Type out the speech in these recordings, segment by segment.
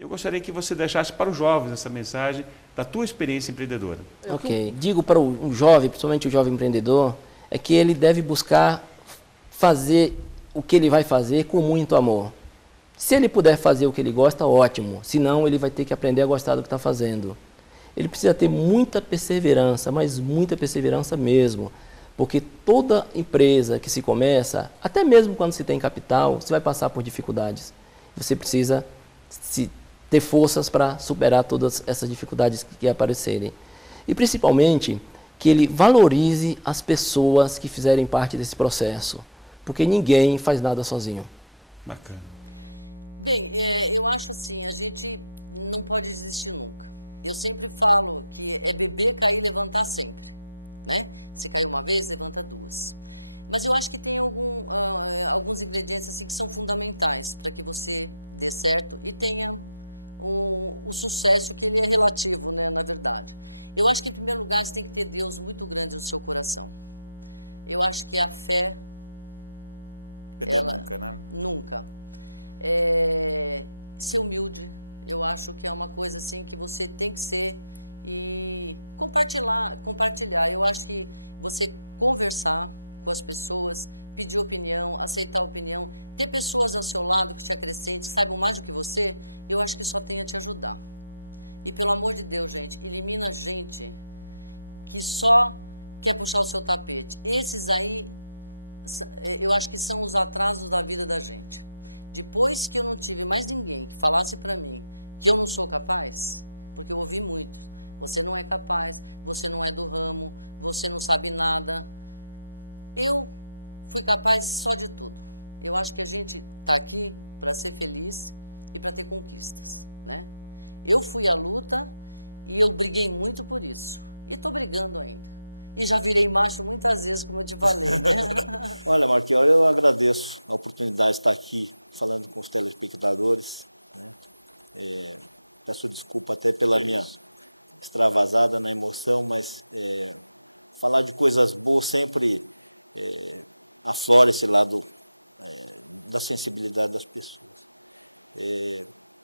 Eu gostaria que você deixasse para os jovens essa mensagem da tua experiência empreendedora. Ok. Digo para o jovem, principalmente o jovem empreendedor, é que ele deve buscar fazer o que ele vai fazer com muito amor. Se ele puder fazer o que ele gosta, ótimo. Senão, ele vai ter que aprender a gostar do que está fazendo. Ele precisa ter muita perseverança, mas muita perseverança mesmo. Porque toda empresa que se começa, até mesmo quando se tem capital, você vai passar por dificuldades. Você precisa ter forças para superar todas essas dificuldades que aparecerem. E principalmente que ele valorize as pessoas que fizerem parte desse processo. Porque ninguém faz nada sozinho. Bacana. Bem, eu acho assim, a gente não pode desistir nunca. Eu sempre falo que é beber, cair e levantar sempre, né? Se caiu uma vez, levanta duas. Mas eu acho que tem alguns ingredientes assim que são fundamentais para que você dê certo e tenha o sucesso, que ele é relativo, né, na verdade. Eu acho que, em primeiro lugar, você tem que ter Deus muito grande no seu coração. Eu acho que a fé... Nunca, né? Nunca. Ser humilde, eu acho que é uma coisa assim que você tem que ser, e compartilhar. Eu acho que você conversar com as pessoas, pedir opinião, aceitar opinião, ter pessoas ao seu lado que te acrescentem, que saibam mais do que você, eu acho que só tem a te ajudar. E pelo amor de Deus, gente, elimina gente que só quer puxar o seu tapete. Esses aí, eu acho que são os atrasos da vida da gente. Depois que eu não tive mais ninguém que falasse para mim que eu não sou capaz, porque eu ouvi muito, você não é capaz, você não é do ramo, você não sabe nada. Eu fui capaz só de tudo. Eu acho que a gente está aqui para ser feliz e para ter conquistas, né? Eu fui à luta e eu briguei muito por isso. E estou brigando ainda. E já virei macho muitas vezes, como eu te falei, né? Olha, Marquinhos, eu agradeço a oportunidade de estar aqui falando com os telespectadores, né? Peço desculpa até pela minha extravasada na emoção, mas falar de coisas boas sempre aflora esse lado da sensibilidade das pessoas.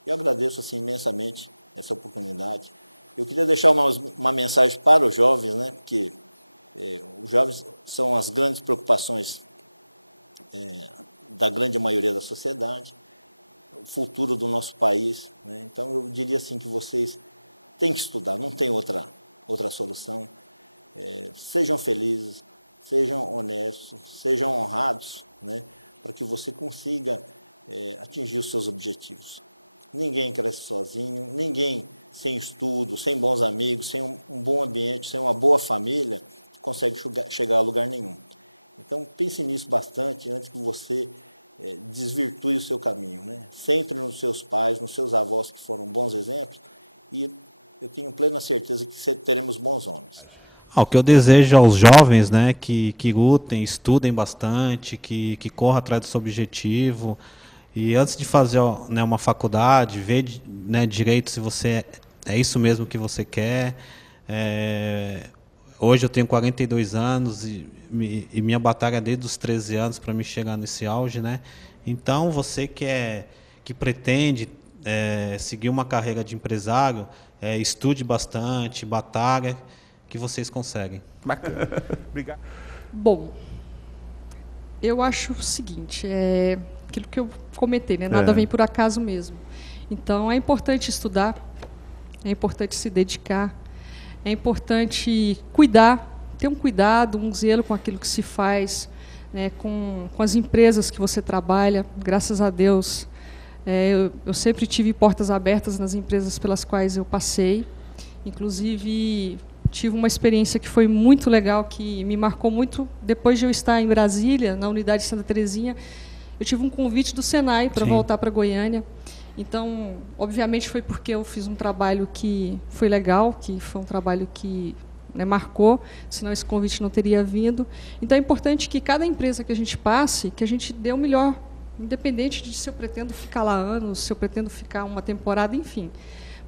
Eu agradeço assim, imensamente essa oportunidade. Eu queria deixar uma mensagem para os jovens, né? Porque os jovens são as grandes preocupações da grande maioria da sociedade, o futuro do nosso país, né? Então, eu diria assim que vocês têm que estudar, não tem outra solução. Sejam felizes, sejam honestos, sejam honrados, né? Para que você consiga atingir os seus objetivos. Ninguém cresce sozinho, ninguém sem estudo, sem bons amigos, sem um bom ambiente, sem uma boa família, consegue chegar a lugar nenhum. Então, pense nisso bastante antes que você desvirtue o seu caminho, né? Centre nos seus pais, nos seus avós que foram bons exemplos, e eu tenho plena certeza que teremos bons homens. O que eu desejo aos jovens, né, que lutem, estudem bastante, que corram atrás do seu objetivo, e antes de fazer, né, uma faculdade, ver, né, direito se você é isso mesmo que você quer. Hoje eu tenho 42 anos e minha batalha é desde os 13 anos para me chegar nesse auge, né? Então, você que pretende seguir uma carreira de empresário, estude bastante, batalha, que vocês conseguem. Bacana. Obrigado. Bom, eu acho o seguinte, aquilo que eu comentei, né? Nada vem por acaso mesmo. Então, é importante estudar, é importante se dedicar, é importante ter um cuidado, um zelo com aquilo que se faz, né, com as empresas que você trabalha. Graças a Deus, eu sempre tive portas abertas nas empresas pelas quais eu passei. Inclusive, tive uma experiência que foi muito legal, que me marcou muito. Depois de eu estar em Brasília, na unidade de Santa Terezinha, eu tive um convite do Senai para voltar para Goiânia. Então, obviamente, foi porque eu fiz um trabalho que foi legal, que foi um trabalho que, né, marcou, senão esse convite não teria vindo. Então, é importante que cada empresa que a gente passe, que a gente dê o melhor, independente de se eu pretendo ficar lá anos, se eu pretendo ficar uma temporada, enfim.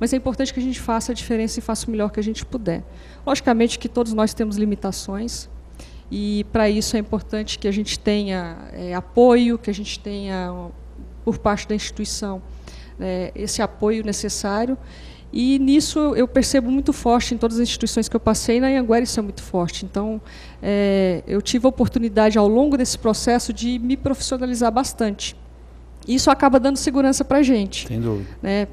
Mas é importante que a gente faça a diferença e faça o melhor que a gente puder. Logicamente que todos nós temos limitações, e, para isso, é importante que a gente tenha apoio, que a gente tenha, por parte da instituição, esse apoio necessário. E nisso eu percebo muito forte em todas as instituições que eu passei, na Anhanguera isso é muito forte. Então, eu tive a oportunidade ao longo desse processo de me profissionalizar bastante. Isso acaba dando segurança para a gente. Sem dúvida.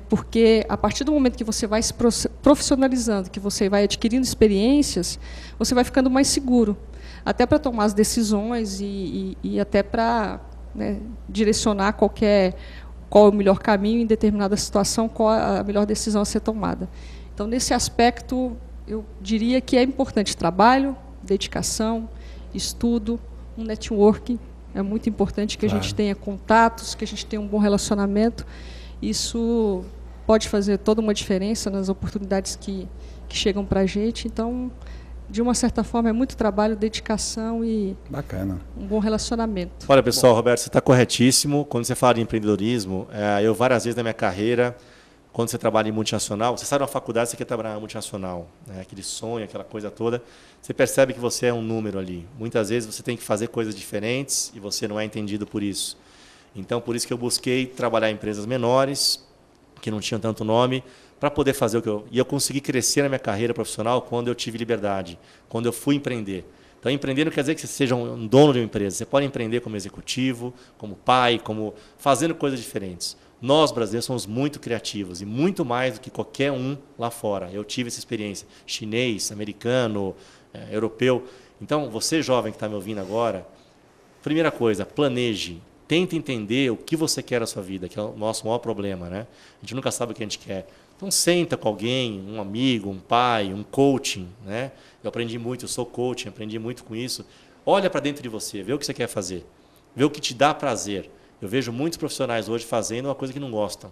Porque a partir do momento que você vai se profissionalizando, que você vai adquirindo experiências, você vai ficando mais seguro, até para tomar as decisões e até para direcionar qual é o melhor caminho em determinada situação, qual a melhor decisão a ser tomada. Então, nesse aspecto, eu diria que é importante trabalho, dedicação, estudo, um networking. É muito importante que a gente tenha contatos, que a gente tenha um bom relacionamento. Isso pode fazer toda uma diferença nas oportunidades que chegam para a gente. Então, de uma certa forma, é muito trabalho, dedicação e um bom relacionamento. Olha, pessoal, Roberto, você está corretíssimo. Quando você fala de empreendedorismo, eu várias vezes na minha carreira, quando você trabalha em multinacional, você sai da faculdade, você quer trabalhar em multinacional, aquele sonho, aquela coisa toda, você percebe que você é um número ali. Muitas vezes você tem que fazer coisas diferentes e você não é entendido por isso. Então, por isso que eu busquei trabalhar em empresas menores, que não tinham tanto nome, para poder fazer o que eu... E eu consegui crescer na minha carreira profissional quando eu tive liberdade, quando eu fui empreender. Então, empreender não quer dizer que você seja um dono de uma empresa. Você pode empreender como executivo, como pai, fazendo coisas diferentes. Nós, brasileiros, somos muito criativos e muito mais do que qualquer um lá fora. Eu tive essa experiência. Chinês, americano, europeu. Então, você jovem que está me ouvindo agora, primeira coisa, planeje. Tente entender o que você quer na sua vida, que é o nosso maior problema, né? A gente nunca sabe o que a gente quer. Então, senta com alguém, um amigo, um pai, um coaching, né? Eu aprendi muito, eu sou coaching, aprendi muito com isso. Olha para dentro de você, vê o que você quer fazer, vê o que te dá prazer. Eu vejo muitos profissionais hoje fazendo uma coisa que não gostam.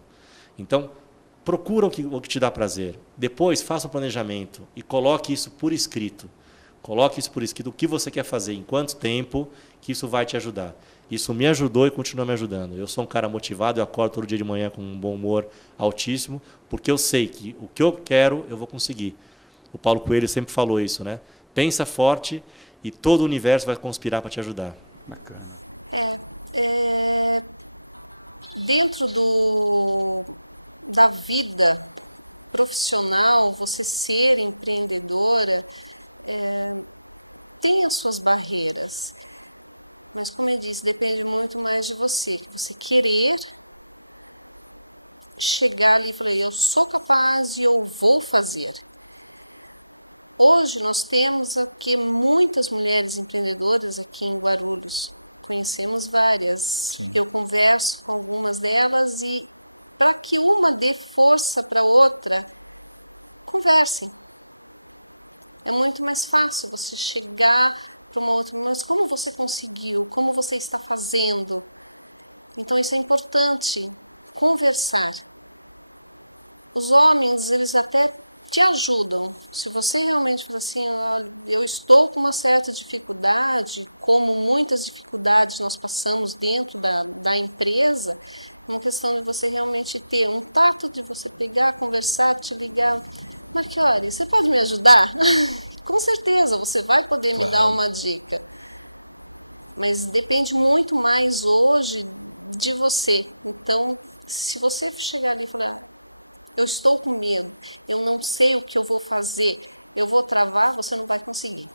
Então, procura o que te dá prazer. Depois, faça um planejamento e coloque isso por escrito. Coloque isso por escrito, o que você quer fazer, em quanto tempo, que isso vai te ajudar. Isso me ajudou e continua me ajudando. Eu sou um cara motivado, eu acordo todo dia de manhã com um bom humor altíssimo, porque eu sei que o que eu quero, eu vou conseguir. O Paulo Coelho sempre falou isso, né? Pensa forte e todo o universo vai conspirar para te ajudar. Dentro da vida profissional, você ser empreendedora tem as suas barreiras. Mas, como eu disse, depende muito mais de você. Você querer chegar ali e falar, eu sou capaz e eu vou fazer. Hoje nós temos aqui muitas mulheres empreendedoras aqui em Guarulhos. Conhecemos várias. Sim. Eu converso com algumas delas e para que uma dê força para a outra, conversem. É muito mais fácil você chegar para uma outra, mas como você conseguiu? Como você está fazendo? Então isso é importante, conversar. Os homens, eles até te ajudam. Se você realmente fala assim, olha, eu estou com uma certa dificuldade, como muitas dificuldades nós passamos dentro da empresa, é uma questão de você realmente ter um tato, de você pegar, conversar, te ligar. Marchiori, você pode me ajudar? Com certeza, você vai poder me dar uma dica. Mas depende muito mais hoje de você. Então, se você chegar ali e falar, eu estou com medo, eu não sei o que eu vou fazer, eu vou travar, você não vai conseguir.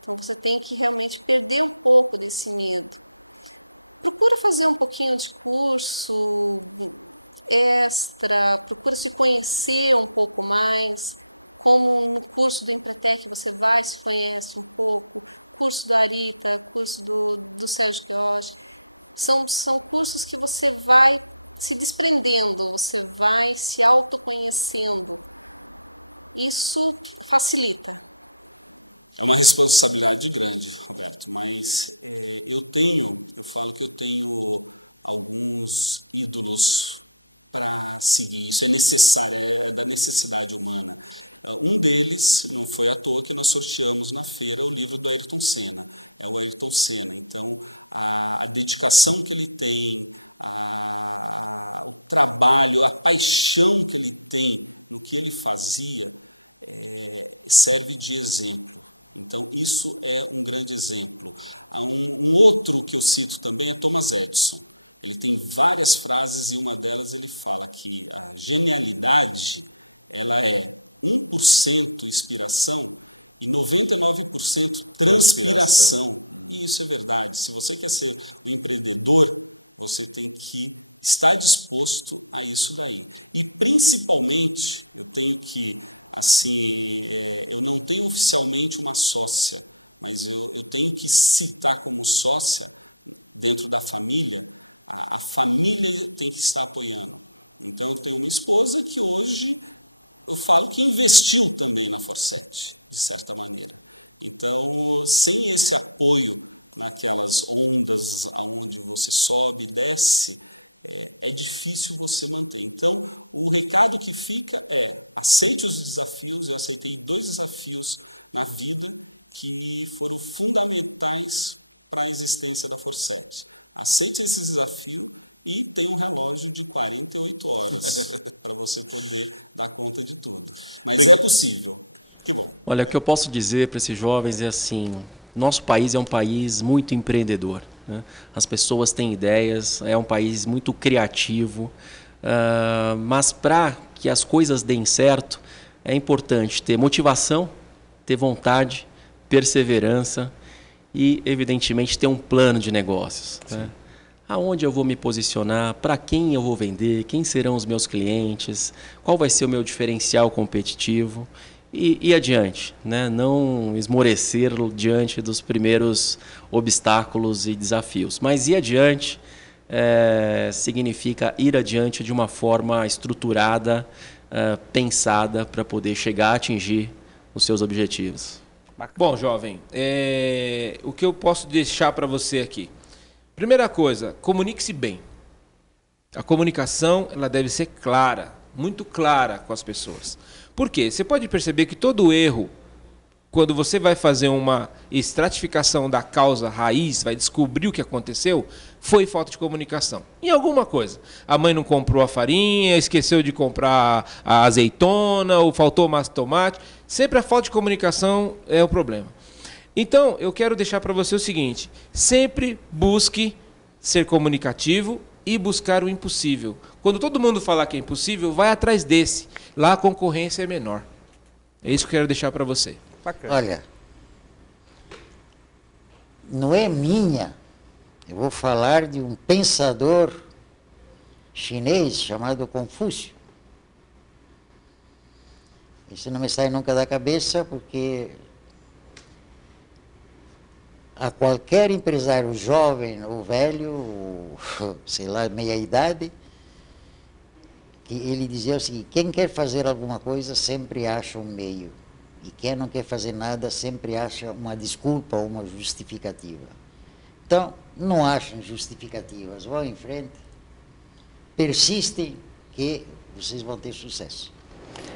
Então, você tem que realmente perder um pouco desse medo. Procura fazer um pouquinho de curso extra, procura se conhecer um pouco mais. Como no curso do Empretec você vai, se conhece um pouco, curso do Arita, curso do Sérgio Quioche. São cursos que você vai se desprendendo, você vai se autoconhecendo. Isso facilita. É uma responsabilidade grande, Roberto, mas eu falo que eu tenho alguns ídolos para seguir. Isso é necessário, é da necessidade humana. Um deles, não foi à toa que nós sorteamos na feira o livro do Ayrton Senna. É o Ayrton Senna. Então, a dedicação que ele tem, o trabalho, a paixão que ele tem no que ele fazia, serve de exemplo. Então, isso é um grande exemplo. Um outro que eu cito também é Thomas Edison. Ele tem várias frases e uma delas ele fala que a genialidade ela é 1% inspiração e 99% transpiração. E isso é verdade. Se você quer ser um empreendedor, você tem que estar disposto a isso daí. E principalmente, eu tenho que, assim, eu não tenho oficialmente uma sócia, mas eu tenho que citar como sócia, dentro da família, a família tem que estar apoiando. Então, eu tenho uma esposa que hoje, eu falo que investiu também na Forset, de certa maneira. Então, sem esse apoio naquelas ondas aonde você sobe e desce, é difícil você manter. Então, o recado que fica é: aceite os desafios. Eu aceitei 2 desafios na vida que foram fundamentais para a existência da Forset. Aceite esse desafio e tem um relógio de 48 horas para você poder dar conta de tudo. Mas é possível. Que bom. Olha, o que eu posso dizer para esses jovens é assim: nosso país é um país muito empreendedor, né? As pessoas têm ideias, é um país muito criativo, mas para que as coisas deem certo, é importante ter motivação, ter vontade, perseverança e, evidentemente, ter um plano de negócios, né? Aonde eu vou me posicionar, para quem eu vou vender, quem serão os meus clientes, qual vai ser o meu diferencial competitivo e adiante, né? Não esmorecer diante dos primeiros obstáculos e desafios. Mas ir adiante significa ir adiante de uma forma estruturada, pensada para poder chegar a atingir os seus objetivos. Bom, jovem, o que eu posso deixar para você aqui? Primeira coisa, comunique-se bem. A comunicação ela deve ser clara, muito clara com as pessoas. Por quê? Você pode perceber que todo erro, quando você vai fazer uma estratificação da causa raiz, vai descobrir o que aconteceu, foi falta de comunicação. Em alguma coisa. A mãe não comprou a farinha, esqueceu de comprar a azeitona, ou faltou mais tomate. Sempre a falta de comunicação é o problema. Então, eu quero deixar para você o seguinte: sempre busque ser comunicativo e buscar o impossível. Quando todo mundo falar que é impossível, vai atrás desse. Lá a concorrência é menor. É isso que eu quero deixar para você. Bacana. Olha, não é minha. Eu vou falar de um pensador chinês chamado Confúcio. Isso não me sai nunca da cabeça, porque a qualquer empresário jovem ou velho, ou, sei lá, meia idade, que ele dizia o seguinte: quem quer fazer alguma coisa sempre acha um meio, e quem não quer fazer nada sempre acha uma desculpa ou uma justificativa. Então, não achem justificativas, vão em frente, persistem, que vocês vão ter sucesso.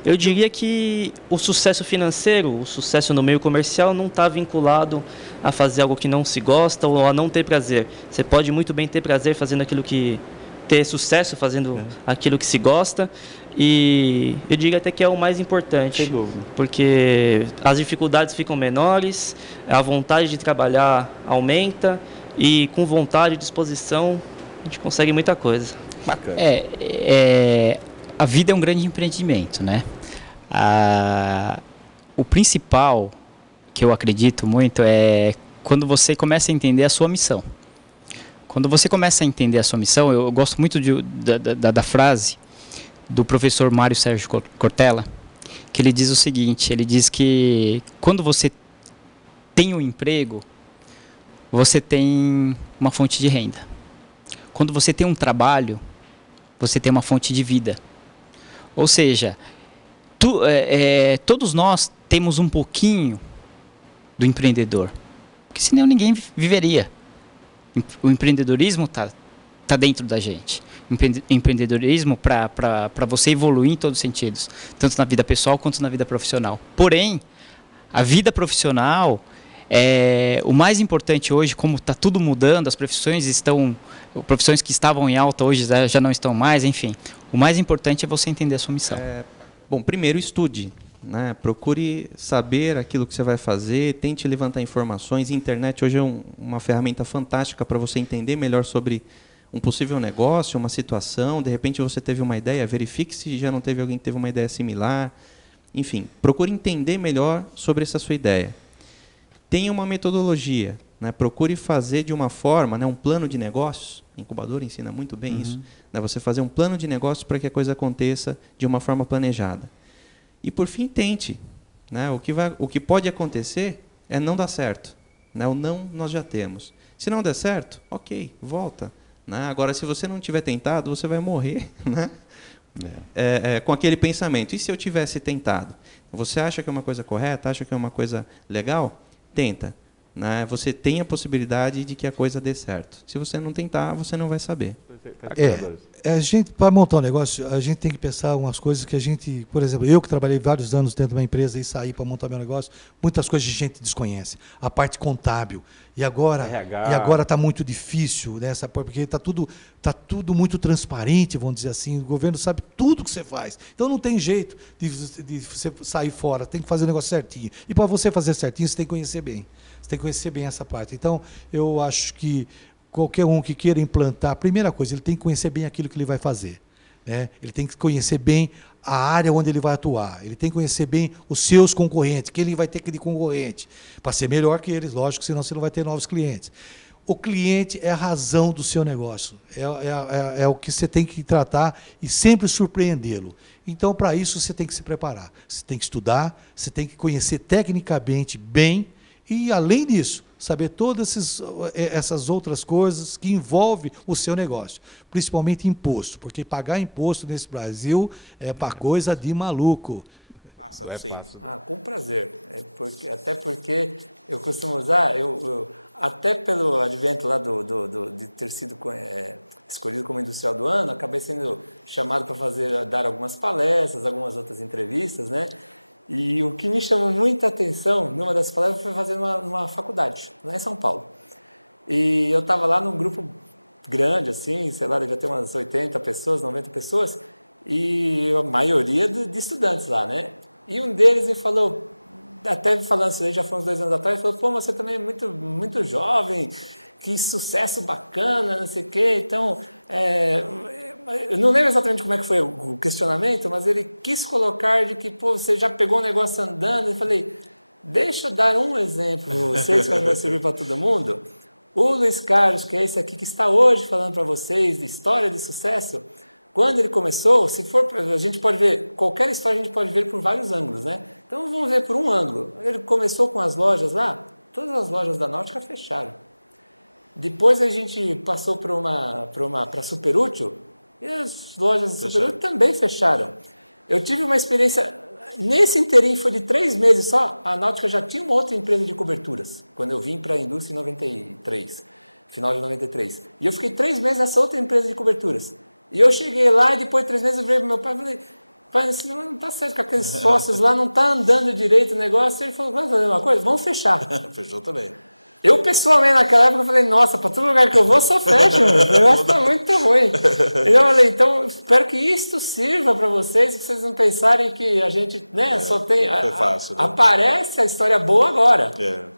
Eu diria que o sucesso financeiro, o sucesso no meio comercial não está vinculado a fazer algo que não se gosta ou a não ter prazer. Você pode muito bem ter prazer fazendo aquilo que... ter sucesso fazendo aquilo que se gosta, e eu diria até que é o mais importante, porque as dificuldades ficam menores, a vontade de trabalhar aumenta, e com vontade e disposição a gente consegue muita coisa. Bacana. A vida é um grande empreendimento, né? O principal que eu acredito muito é quando você começa a entender a sua missão. Quando você começa a entender a sua missão, eu gosto muito da frase do professor Mário Sérgio Cortella, que ele diz o seguinte: ele diz que quando você tem um emprego, você tem uma fonte de renda. Quando você tem um trabalho, você tem uma fonte de vida. Ou seja, todos nós temos um pouquinho do empreendedor, porque senão ninguém viveria. O empreendedorismo está dentro da gente. Empreendedorismo para você evoluir em todos os sentidos, tanto na vida pessoal quanto na vida profissional. Porém, a vida profissional o mais importante hoje, como está tudo mudando, as profissões que estavam em alta hoje já não estão mais, enfim. O mais importante é você entender a sua missão. Bom, primeiro estude, né? Procure saber aquilo que você vai fazer, tente levantar informações. A internet hoje é uma ferramenta fantástica para você entender melhor sobre um possível negócio, uma situação, de repente você teve uma ideia, verifique se já não teve alguém que teve uma ideia similar. Enfim, procure entender melhor sobre essa sua ideia. Tenha uma metodologia, né? Procure fazer de uma forma, né, um plano de negócios. A incubadora ensina muito bem isso. Né? Você fazer um plano de negócios para que a coisa aconteça de uma forma planejada. E, por fim, tente. Né? O que pode acontecer é não dar certo. Né? O não nós já temos. Se não der certo, ok, volta. Né? Agora, se você não tiver tentado, você vai morrer, né? Com aquele pensamento. E se eu tivesse tentado? Você acha que é uma coisa correta? Acha que é uma coisa legal? Tenta. Né? Você tem a possibilidade de que a coisa dê certo. Se você não tentar, você não vai saber. A gente, para montar um negócio, a gente tem que pensar umas coisas que a gente, por exemplo, eu que trabalhei vários anos dentro de uma empresa e saí para montar meu negócio, muitas coisas a gente desconhece. A parte contábil. E agora está muito difícil, né, porque está tudo muito transparente, vamos dizer assim. O governo sabe tudo que você faz. Então não tem jeito de você sair fora, tem que fazer o negócio certinho. E para você fazer certinho, você tem que conhecer bem. Você tem que conhecer bem essa parte. Então, eu acho que qualquer um que queira implantar, a primeira coisa, ele tem que conhecer bem aquilo que ele vai fazer. Né? Ele tem que conhecer bem a área onde ele vai atuar. Ele tem que conhecer bem os seus concorrentes, que ele vai ter que ir de concorrente, para ser melhor que eles, lógico, senão você não vai ter novos clientes. O cliente é a razão do seu negócio, é o que você tem que tratar e sempre surpreendê-lo. Então, para isso, você tem que se preparar. Você tem que estudar, você tem que conhecer tecnicamente bem e, além disso, saber todas essas outras coisas que envolvem o seu negócio, principalmente imposto, porque pagar imposto nesse Brasil é para coisa de maluco. Com prazer. Até porque eu costumo usar, até pelo advento lá de ter sido escolhido como industrial do ano, acabei sendo chamado para dar algumas palestras, algumas outras entrevistas, né? E o que me chamou muita atenção numa das palestras foi fazer numa faculdade, lá em São Paulo. E eu estava lá num grupo grande, assim, sei lá, devia ter umas 80 pessoas, 90 pessoas, e a maioria de estudantes lá, né? E um deles me falou, até falando isso aí, já foi uns 2 anos atrás, falou, pô, você também é muito, muito jovem, que sucesso bacana, não sei o quê, então... eu não lembro exatamente como é que foi o questionamento, mas ele quis colocar de que, pô, você já pegou o negócio andando. Eu falei, deixa eu dar um exemplo para vocês, que vai servir para todo mundo. O Luiz Carlos, que é esse aqui que está hoje falando para vocês de história de sucesso, quando ele começou, a gente pode ver, qualquer história a gente pode ver por vários ângulos, né? Então vamos ver por um ângulo. Ele começou com as lojas lá, todas as lojas da Náutica fecharam. Depois a gente passou para Superútil, e as lojas de Superútil também fecharam. Eu tive uma experiência, nesse inteirinho foi de 3 meses só, a Náutica já tinha uma outra empresa de coberturas, quando eu vim para a indústria em 93, final de 93. E eu fiquei 3 meses nessa outra empresa de coberturas. E eu cheguei lá e depois de 3 meses eu virei para meu pai e falei, pai, esse não está certo, com aqueles sócios lá, não está andando direito o negócio. Ele falou, vamos fazer uma coisa? Vamos fechar. Fechou também. Eu, pessoalmente, naquela época, falei, nossa, para todo lugar que eu vou, só fecha, o negócio está muito ruim. E eu falei, então, espero que isto sirva para vocês, que vocês não pensarem que a gente, né, só tem... Foi fácil, né? Aparece a história boa agora,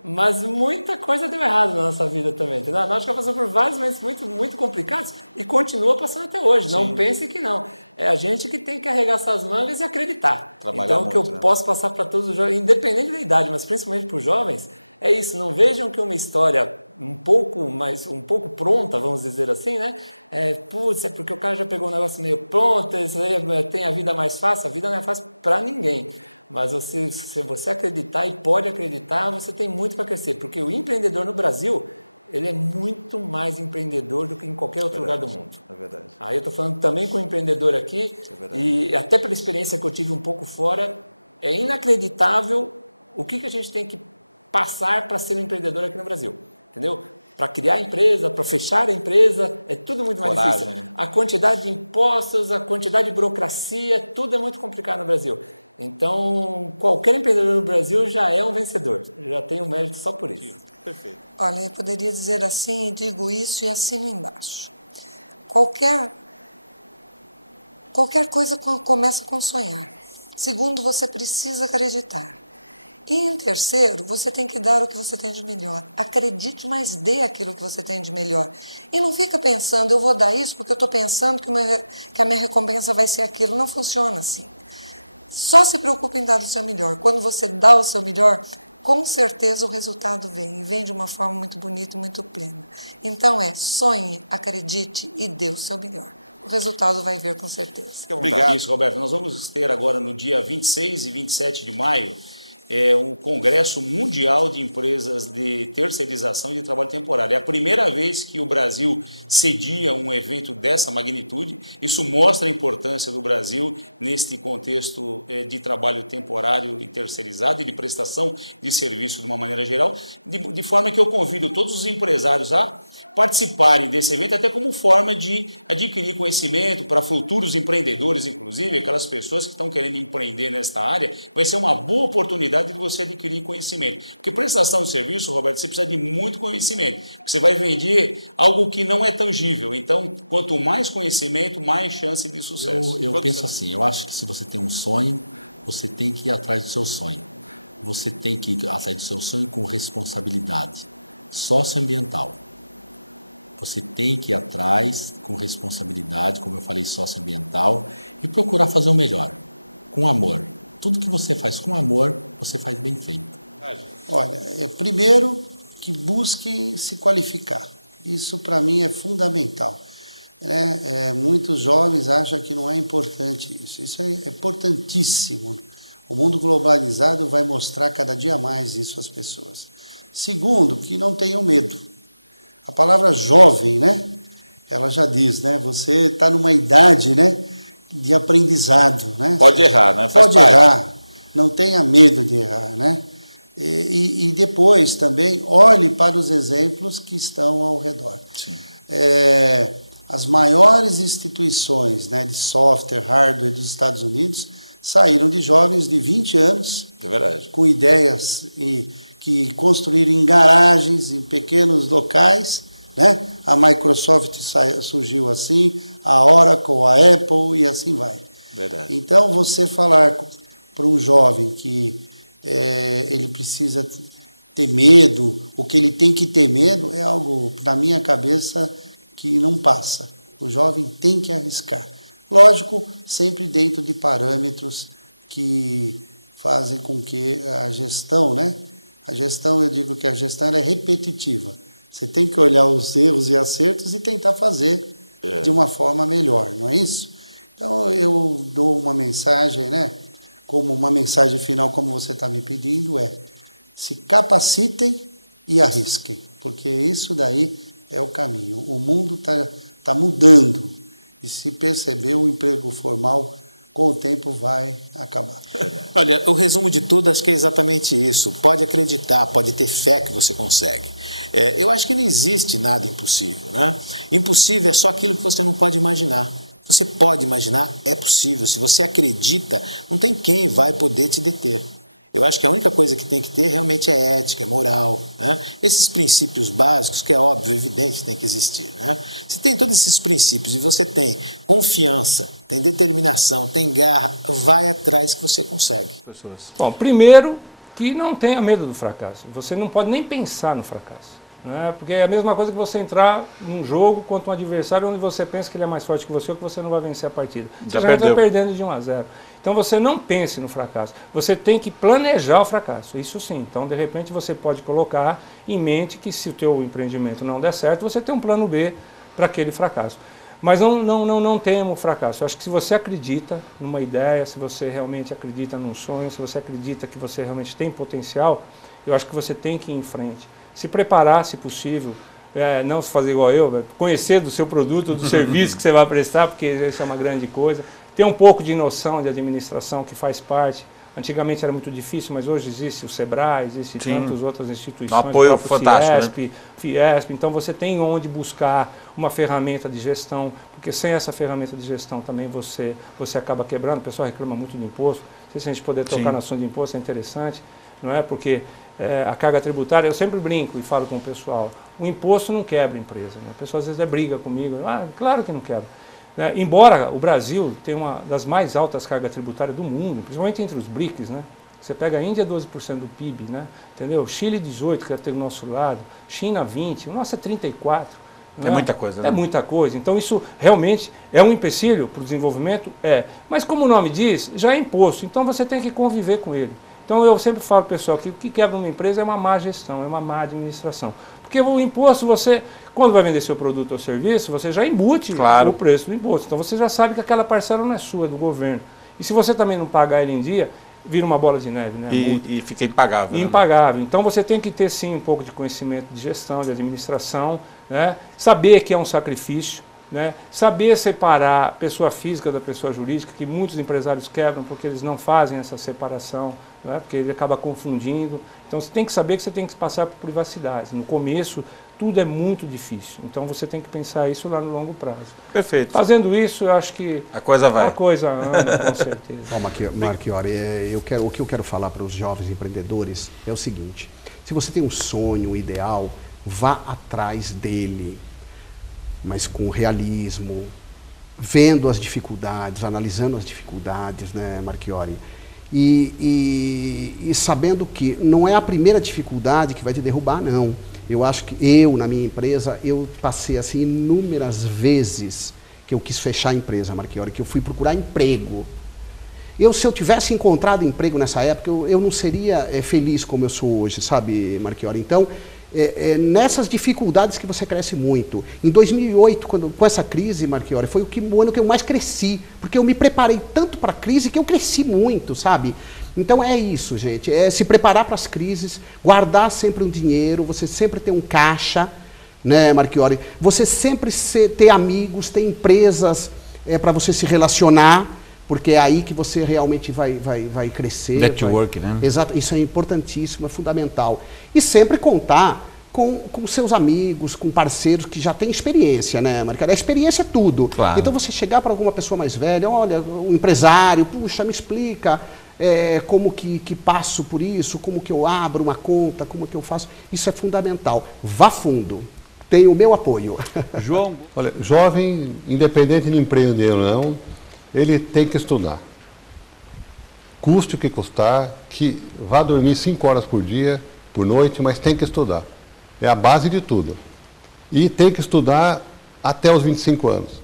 mas muita coisa deu errado na nossa vida também, entendeu? A Náutica passou por vários momentos muito, muito complicados e continua passando até hoje, não pensem que não. É a gente que tem que arregaçar as mangas e acreditar. Trabalhar então, muito, o que eu posso passar para todos os jovens, independente da idade, mas principalmente para os jovens, é isso, não vejam que uma história um pouco pronta, vamos dizer assim, né? É porque o cara já pegou um negócio meio pronto, isso aí tem a vida mais fácil. A vida não é fácil para ninguém. Mas se você acreditar e pode acreditar, você tem muito para crescer. Porque o empreendedor no Brasil, ele é muito mais empreendedor do que em qualquer outro lugar do mundo. É verdade. Aí eu estou falando também com um empreendedor aqui, e até pela experiência que eu tive um pouco fora, é inacreditável o que a gente tem que passar para ser um empreendedor aqui no Brasil, entendeu? Para criar a empresa, para fechar a empresa, é tudo muito mais difícil. Né? A quantidade de impostos, a quantidade de burocracia, tudo é muito complicado no Brasil. Então, qualquer empreendedor no Brasil já é um vencedor, já tem um mérito só por isso. Perfeito. Olha, eu poderia dizer assim, e digo isso e assino embaixo. Qualquer coisa começa com sonhar. Segundo, você precisa acreditar. E em terceiro, você tem que dar o que você tem de melhor. Acredite, mas dê aquilo que você tem de melhor. E não fica pensando, eu vou dar isso porque eu estou pensando que a minha recompensa vai ser aquilo. Não funciona assim. Só se preocupe em dar o seu melhor. Quando você dá o seu melhor, com certeza o resultado vem. E vem de uma forma muito bonita e muito plena. Então sonhe, acredite e dê o seu melhor. O resultado vai vir com certeza. Obrigado. Isso, Roberto. Nós vamos ter agora no dia 26 e 27 de maio um Congresso Mundial de Empresas de Terceirização e de Trabalho Temporário. É a primeira vez que o Brasil cedia um evento dessa magnitude. Isso mostra a importância do Brasil neste contexto de trabalho temporário e terceirizado e de prestação de serviço de uma maneira geral, de forma que eu convido todos os empresários a participarem desse evento até como forma de adquirir conhecimento para futuros empreendedores, inclusive, aquelas pessoas que estão querendo empreender nesta área, vai ser uma boa oportunidade de você adquirir conhecimento. Porque prestação de serviço, Roberto, você precisa de muito conhecimento, porque você vai vender algo que não é tangível. Então, quanto mais conhecimento, mais chance de sucesso. Eu penso assim, eu acho que se você tem um sonho, você tem que ir atrás do seu sonho. Você tem que ir atrás do seu sonho com responsabilidade socioambiental. Você tem que ir atrás com responsabilidade, como eu falei, socioambiental, e procurar fazer o melhor, com amor. Tudo que você faz com amor, você faz bem feito. Olha, primeiro que busque se qualificar. Isso para mim é fundamental. Muitos jovens acham que não é importante isso. Isso é importantíssimo. O mundo globalizado vai mostrar cada dia mais isso às pessoas. Segundo, que não tenham medo. A palavra jovem, né? Ela já diz, né? Você está numa idade, né? De aprendizado, né? Pode errar, né? Pode errar. Não tenha medo de errar, né? E depois também olhe para os exemplos que estão ao redor. Sim. As maiores instituições, né, de software, hardware dos Estados Unidos saíram de jovens de 20 anos. É verdade. Com ideias que construíram em garagens, em pequenos locais, né? A Microsoft surgiu assim, a Oracle, a Apple e assim vai. Verdade. Então, você falar para um jovem que ele precisa ter medo, o que ele tem que ter medo, é algo, na minha cabeça, que não passa. O jovem tem que arriscar. Lógico, sempre dentro de parâmetros que fazem com que a gestão, né? A gestão, eu digo que a gestão é repetitiva. Você tem que olhar os erros e acertos e tentar fazer de uma forma melhor, não é isso? Então, eu dou uma mensagem, né? Como uma mensagem final, como você está me pedindo, se capacitem e arrisquem, porque isso daí é o caminho. O mundo tá mudando e se perceber, o emprego formal com o tempo vai acabar. Olha, o resumo de tudo acho que é exatamente isso. Pode acreditar, pode ter fé que você consegue. Eu acho que não existe nada impossível, né? Impossível é só aquilo que você não pode imaginar. Você pode imaginar, é possível. Se você acredita, não tem quem vai poder te deter. Eu acho que a única coisa que tem que ter realmente é ética, é moral, né? Esses princípios básicos, que é óbvio, evidente, tem que existir, né? Se tem todos esses princípios e você tem confiança, tem determinação, tem garra, vai atrás que você consegue. Bom, primeiro, que não tenha medo do fracasso. Você não pode nem pensar no fracasso, né? Porque é a mesma coisa que você entrar num jogo contra um adversário onde você pensa que ele é mais forte que você ou que você não vai vencer a partida. Você já está perdendo de 1-0. Então você não pense no fracasso, você tem que planejar o fracasso, isso sim. Então de repente você pode colocar em mente que se o teu empreendimento não der certo, você tem um plano B para aquele fracasso. Mas não temo o fracasso. Eu acho que se você acredita numa ideia, se você realmente acredita num sonho, se você acredita que você realmente tem potencial, eu acho que você tem que ir em frente. Se preparar, se possível, não fazer igual eu, conhecer do seu produto, do serviço que você vai prestar, porque isso é uma grande coisa. Ter um pouco de noção de administração que faz parte. Antigamente era muito difícil, mas hoje existe o Sebrae, existe tantas outras instituições. Um apoio fantástico, Fiesp. Então você tem onde buscar uma ferramenta de gestão, porque sem essa ferramenta de gestão também você acaba quebrando. O pessoal reclama muito de imposto. Não sei se a gente poder tocar no assunto de imposto é interessante, não é? Porque a carga tributária, eu sempre brinco e falo com o pessoal, o imposto não quebra a empresa. Né? A pessoa às vezes briga comigo, claro que não quebra. Embora o Brasil tenha uma das mais altas cargas tributárias do mundo, principalmente entre os BRICS, né? Você pega a Índia, 12% do PIB, né? Entendeu? Chile, 18%, que tem do nosso lado. China, 20%. O nosso é 34%. É muita coisa, né? É muita coisa. Então, isso realmente é um empecilho para o desenvolvimento? É. Mas, como o nome diz, já é imposto. Então, você tem que conviver com ele. Então, eu sempre falo, pessoal, que o que quebra uma empresa é uma má gestão, é uma má administração. Porque o imposto, você, quando vai vender seu produto ou serviço, você já embute o preço do imposto. Então, você já sabe que aquela parcela não é sua, é do governo. E se você também não pagar ele em dia, vira uma bola de neve, né? E fica impagável. Impagável. Né? Então, você tem que ter, sim, um pouco de conhecimento de gestão, de administração, né? Saber que é um sacrifício, né? Saber separar a pessoa física da pessoa jurídica, que muitos empresários quebram porque eles não fazem essa separação, né? Porque ele acaba confundindo. Então, você tem que saber que você tem que passar por privacidade. No começo, tudo é muito difícil. Então, você tem que pensar isso lá no longo prazo. Perfeito. Fazendo isso, eu acho que a coisa vai. A coisa anda, com certeza. Bom, Marchiori, o que eu quero falar para os jovens empreendedores é o seguinte. Se você tem um sonho, um ideal, vá atrás dele, mas com realismo, vendo as dificuldades, analisando as dificuldades, né, Marchiori? E sabendo que não é a primeira dificuldade que vai te derrubar, não. Eu acho que na minha empresa, eu passei assim inúmeras vezes que eu quis fechar a empresa, Marchiori, que eu fui procurar emprego. Se eu tivesse encontrado emprego nessa época, eu não seria feliz como eu sou hoje, sabe, Marchiori? Então, nessas dificuldades que você cresce muito. Em 2008, com essa crise, Marchiori, foi o ano que eu mais cresci, porque eu me preparei tanto para a crise que eu cresci muito, sabe? Então é isso, gente, é se preparar para as crises, guardar sempre um dinheiro, você sempre ter um caixa, né, Marchiori? Você sempre ter amigos, ter empresas para você se relacionar, porque é aí que você realmente vai crescer. Network, né? Exato, isso é importantíssimo, é fundamental. E sempre contar com seus amigos, com parceiros que já têm experiência, né, Marchiori? A experiência é tudo. Claro. Então você chegar para alguma pessoa mais velha, olha, um empresário, puxa, me explica como que passo por isso, como que eu abro uma conta, como que eu faço. Isso é fundamental. Vá fundo. Tem o meu apoio. João? Olha, jovem, independente de empreender ou não, ele tem que estudar. Custe o que custar, que vá dormir 5 horas por dia, por noite, mas tem que estudar. É a base de tudo. E tem que estudar até os 25 anos.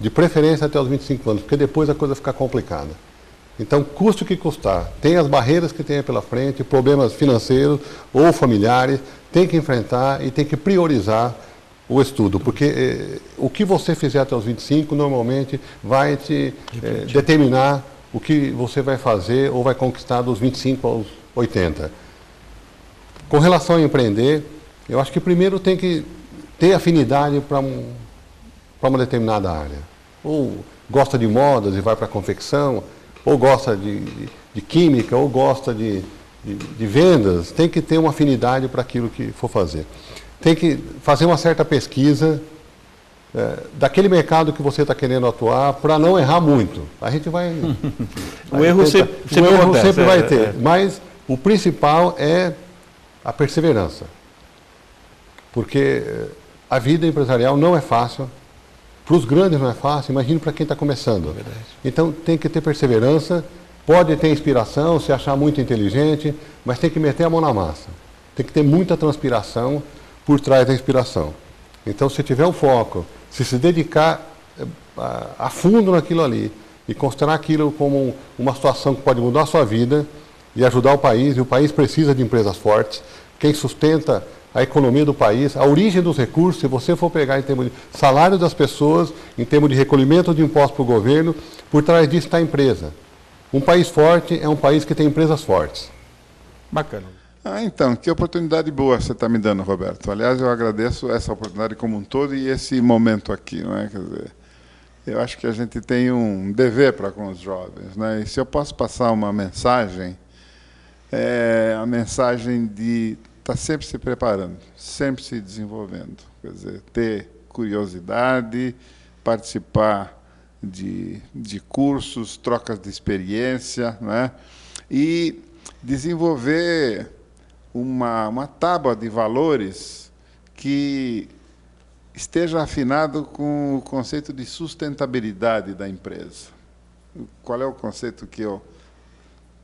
De preferência até os 25 anos, porque depois a coisa fica complicada. Então, custe o que custar. Tem as barreiras que tem pela frente, problemas financeiros ou familiares, tem que enfrentar e tem que priorizar o estudo, porque o que você fizer até os 25 normalmente vai te determinar o que você vai fazer ou vai conquistar dos 25 aos 80. Com relação a empreender, eu acho que primeiro tem que ter afinidade para uma determinada área. Ou gosta de modas e vai para a confecção, ou gosta de química, ou gosta de vendas, tem que ter uma afinidade para aquilo que for fazer. Tem que fazer uma certa pesquisa daquele mercado que você está querendo atuar para não errar muito. A gente vai... O erro sempre vai ter, mas o principal é a perseverança. Porque a vida empresarial não é fácil, para os grandes não é fácil, imagine para quem está começando. Então tem que ter perseverança, pode ter inspiração, se achar muito inteligente, mas tem que meter a mão na massa. Tem que ter muita transpiração por trás da inspiração. Então, se tiver o foco, se dedicar a fundo naquilo ali e considerar aquilo como uma situação que pode mudar a sua vida e ajudar o país, e o país precisa de empresas fortes, quem sustenta a economia do país, a origem dos recursos, se você for pegar em termos de salário das pessoas, em termos de recolhimento de impostos para o governo, por trás disso está a empresa. Um país forte é um país que tem empresas fortes. Bacana. Então, que oportunidade boa você está me dando, Roberto. Aliás, eu agradeço essa oportunidade como um todo e esse momento aqui, não é? Quer dizer, eu acho que a gente tem um dever para com os jovens, né? E se eu posso passar uma mensagem, a mensagem de estar sempre se preparando, sempre se desenvolvendo. Quer dizer, ter curiosidade, participar de cursos, trocas de experiência, né? E desenvolver uma tábua de valores que esteja afinado com o conceito de sustentabilidade da empresa. Qual é o conceito que eu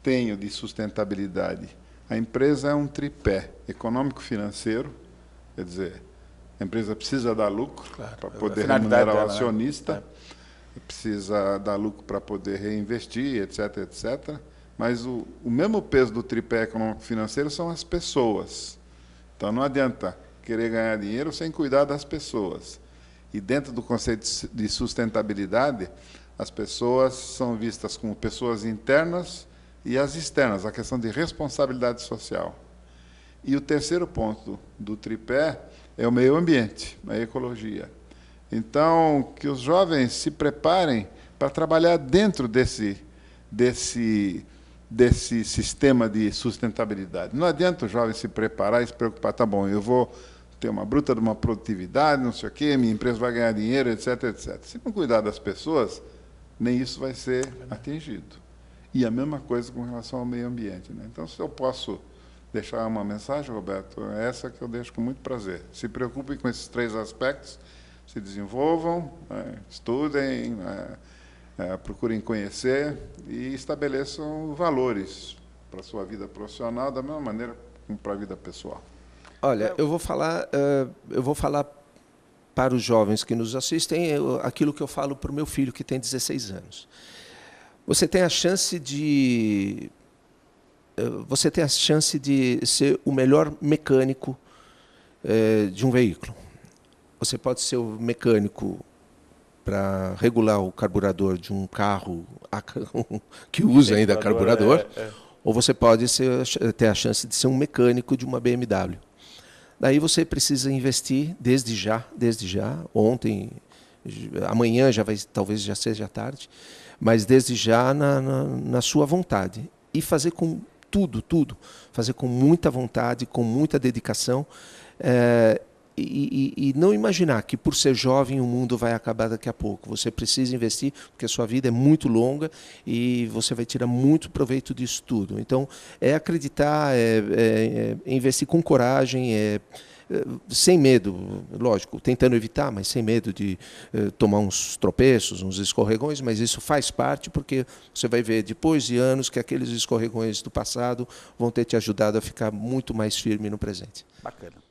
tenho de sustentabilidade? A empresa é um tripé econômico-financeiro, quer dizer, a empresa precisa dar lucro para poder remunerar o acionista, precisa dar lucro para poder reinvestir, etc., etc. Mas o mesmo peso do tripé econômico-financeiro são as pessoas. Então, não adianta querer ganhar dinheiro sem cuidar das pessoas. E dentro do conceito de sustentabilidade, as pessoas são vistas como pessoas internas e as externas, a questão de responsabilidade social. E o terceiro ponto do tripé é o meio ambiente, a ecologia. Então, que os jovens se preparem para trabalhar dentro desse sistema de sustentabilidade. Não adianta o jovem se preparar e se preocupar, tá bom, eu vou ter uma bruta de uma produtividade, não sei o quê, minha empresa vai ganhar dinheiro, etc., etc. Se não cuidar das pessoas, nem isso vai ser atingido. E a mesma coisa com relação ao meio ambiente, né? Então, se eu posso deixar uma mensagem, Roberto, é essa que eu deixo com muito prazer. Se preocupem com esses 3 aspectos, se desenvolvam, estudem, procurem conhecer e estabeleçam valores para a sua vida profissional da mesma maneira como para a vida pessoal. Olha, eu vou falar para os jovens que nos assistem aquilo que eu falo para o meu filho, que tem 16 anos. Você tem a chance de ser o melhor mecânico de um veículo. Você pode ser o mecânico para regular o carburador de um carro que usa ainda carburador, ou você pode ter a chance de ser um mecânico de uma BMW. Daí você precisa investir desde já, ontem, amanhã talvez já seja tarde, mas desde já na sua vontade. E fazer com tudo, fazer com muita vontade, com muita dedicação, e não imaginar que por ser jovem o mundo vai acabar daqui a pouco. Você precisa investir, porque a sua vida é muito longa e você vai tirar muito proveito disso tudo. Então, é acreditar, é investir com coragem, sem medo, lógico, tentando evitar, mas sem medo de tomar uns tropeços, uns escorregões, mas isso faz parte, porque você vai ver depois de anos que aqueles escorregões do passado vão ter te ajudado a ficar muito mais firme no presente. Bacana.